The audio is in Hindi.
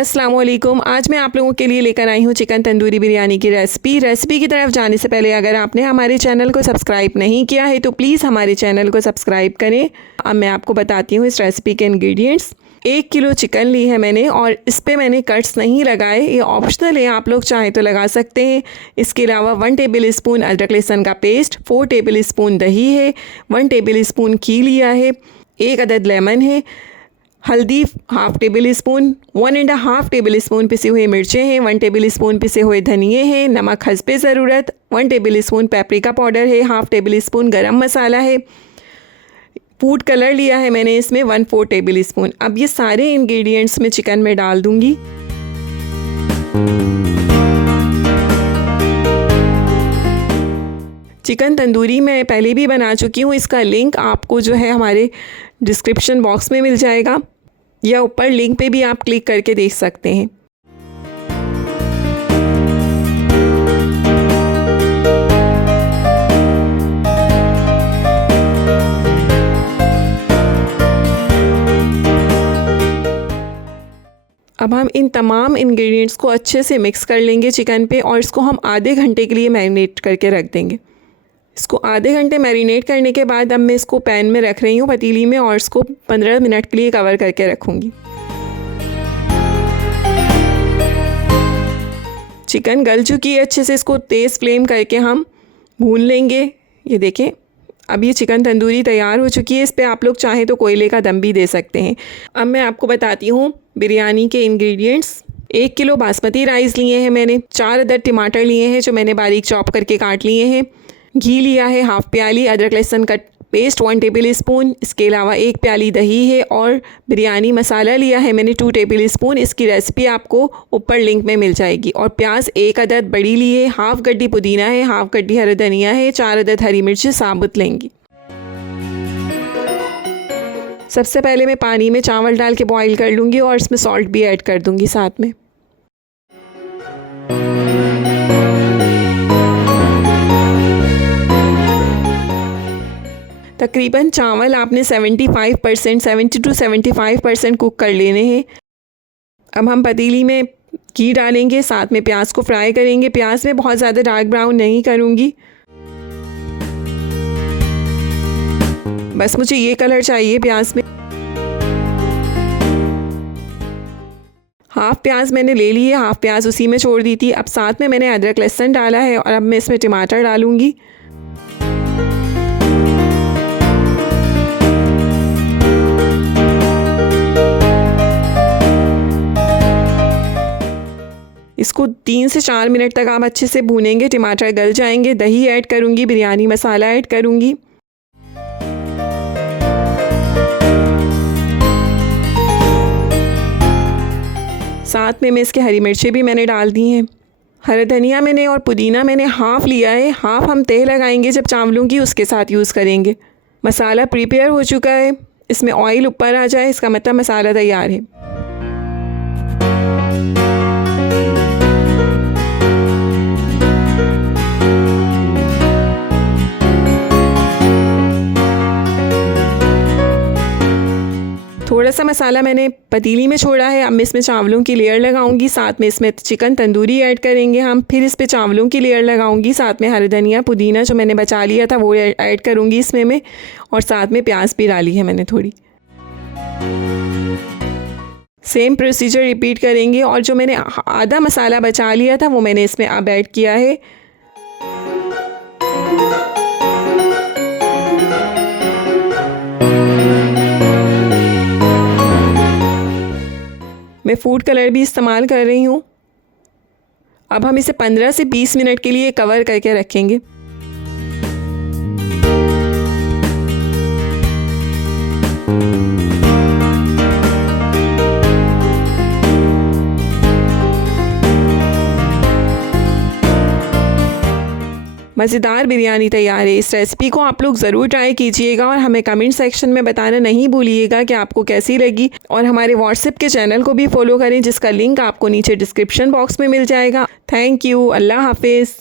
अस्सलाम वालेकुम। आज मैं आप लोगों के लिए लेकर आई हूँ चिकन तंदूरी बिरयानी की रेसिपी की तरफ जाने से पहले अगर आपने हमारे चैनल को सब्सक्राइब नहीं किया है तो प्लीज़ हमारे चैनल को सब्सक्राइब करें। अब मैं आपको बताती हूँ इस रेसिपी के इंग्रेडिएंट्स। 1 किलो चिकन ली है मैंने और इस पर मैंने कट्स नहीं लगाए, ये ऑप्शनल है, आप लोग चाहें तो लगा सकते हैं। इसके अलावा 1 टेबल स्पून अदरक लहसुन का पेस्ट, 4 टेबल स्पून दही है, 1 टेबल स्पून घी लिया है, 1 अदद लेमन है, हल्दी half table spoon, 1.5 table spoon पिसे हुए मिर्चें हैं, 1 टेबल स्पून पिसे हुए धनिए हैं, नमक हस्बे ज़रूरत, 1 टेबल स्पून पेपरिका पाउडर है, हाफ़ टेबल स्पून गरम मसाला है, फूड कलर लिया है मैंने इसमें 1/4 टेबल स्पून। अब ये सारे इंग्रेडिएंट्स मैं चिकन में डाल दूँगी। चिकन तंदूरी मैं पहले भी बना चुकी हूँ, इसका लिंक आपको जो है हमारे डिस्क्रिप्शन बॉक्स में मिल जाएगा या ऊपर लिंक पे भी आप क्लिक करके देख सकते हैं। अब हम इन तमाम इंग्रेडिएंट्स को अच्छे से मिक्स कर लेंगे चिकन पे और इसको हम आधे घंटे के लिए मैरिनेट करके रख देंगे। इसको आधे घंटे मैरिनेट करने के बाद अब मैं इसको पैन में रख रही हूँ पतीली में और इसको 15 मिनट के लिए कवर करके रखूँगी। चिकन गल चुकी है अच्छे से, इसको तेज़ फ्लेम करके हम भून लेंगे। ये देखें, अब ये चिकन तंदूरी तैयार हो चुकी है। इस पर आप लोग चाहें तो कोयले का दम भी दे सकते हैं। अब मैं आपको बताती हूँ बिरयानी के इंग्रेडिएंट्स। 1 किलो बासमती राइस लिए हैं मैंने, 4 अदद टमाटर लिए हैं जो मैंने बारीक चॉप करके काट लिए हैं, घी लिया है हाफ़ प्याली, अदरक लहसुन का पेस्ट 1 टेबल स्पून, इसके अलावा 1 प्याली दही है और बिरयानी मसाला लिया है मैंने 2 टेबल स्पून। इसकी रेसिपी आपको ऊपर लिंक में मिल जाएगी। और प्याज 1 अदद बड़ी ली है, हाफ़ गड्डी पुदीना है, हाफ़ गड्डी हरा धनिया है, 4 अदद हरी मिर्ची साबुत लेंगी। सबसे पहले मैं पानी में चावल डाल के बॉईल कर लूँगी और इसमें सॉल्ट भी ऐड कर दूँगी साथ में। तकरीबन चावल आपने 70 to 75% कुक कर लेने हैं। अब हम पतीली में घी डालेंगे, साथ में प्याज को फ्राई करेंगे। प्याज में बहुत ज़्यादा डार्क ब्राउन नहीं करूँगी, बस मुझे ये कलर चाहिए प्याज में। हाफ़ प्याज मैंने ले ली है, हाफ़ प्याज उसी में छोड़ दी थी। अब साथ में मैंने अदरक लहसुन डाला है और अब मैं इसमें टमाटर डालूँगी। इसको 3 से 4 मिनट तक आप अच्छे से भूनेंगे, टमाटर गल जाएंगे। दही ऐड करूँगी, बिरयानी मसाला ऐड करूँगी। साथ में इसके हरी मिर्चें भी मैंने डाल दी हैं। हरा धनिया मैंने और पुदीना मैंने हाफ़ लिया है, हाफ़ हम तह लगाएंगे जब चावलों की उसके साथ यूज़ करेंगे। मसाला प्रिपेयर हो चुका है, इसमें ऑयल ऊपर आ जाए इसका मतलब मसाला तैयार है। थोड़ा सा मसाला मैंने पतीली में छोड़ा है। अब मैं इसमें चावलों की लेयर लगाऊंगी, साथ में इसमें चिकन तंदूरी ऐड करेंगे हम, फिर इस पे चावलों की लेयर लगाऊंगी, साथ में हरा धनिया पुदीना जो मैंने बचा लिया था वो ऐड करूंगी इसमें मैं, और साथ में प्याज भी डाली है मैंने थोड़ी। सेम प्रोसीजर रिपीट करेंगे और जो मैंने आधा मसाला बचा लिया था वो मैंने इसमें अब ऐड किया है। मैं फूड कलर भी इस्तेमाल कर रही हूँ। अब हम इसे 15 से 20 मिनट के लिए कवर करके रखेंगे। मज़ेदार बिरयानी तैयार है। इस रेसिपी को आप लोग ज़रूर ट्राई कीजिएगा और हमें कमेंट सेक्शन में बताना नहीं भूलिएगा कि आपको कैसी लगी। और हमारे व्हाट्सएप के चैनल को भी फॉलो करें जिसका लिंक आपको नीचे डिस्क्रिप्शन बॉक्स में मिल जाएगा। Thank you. अल्लाह हाफिज़।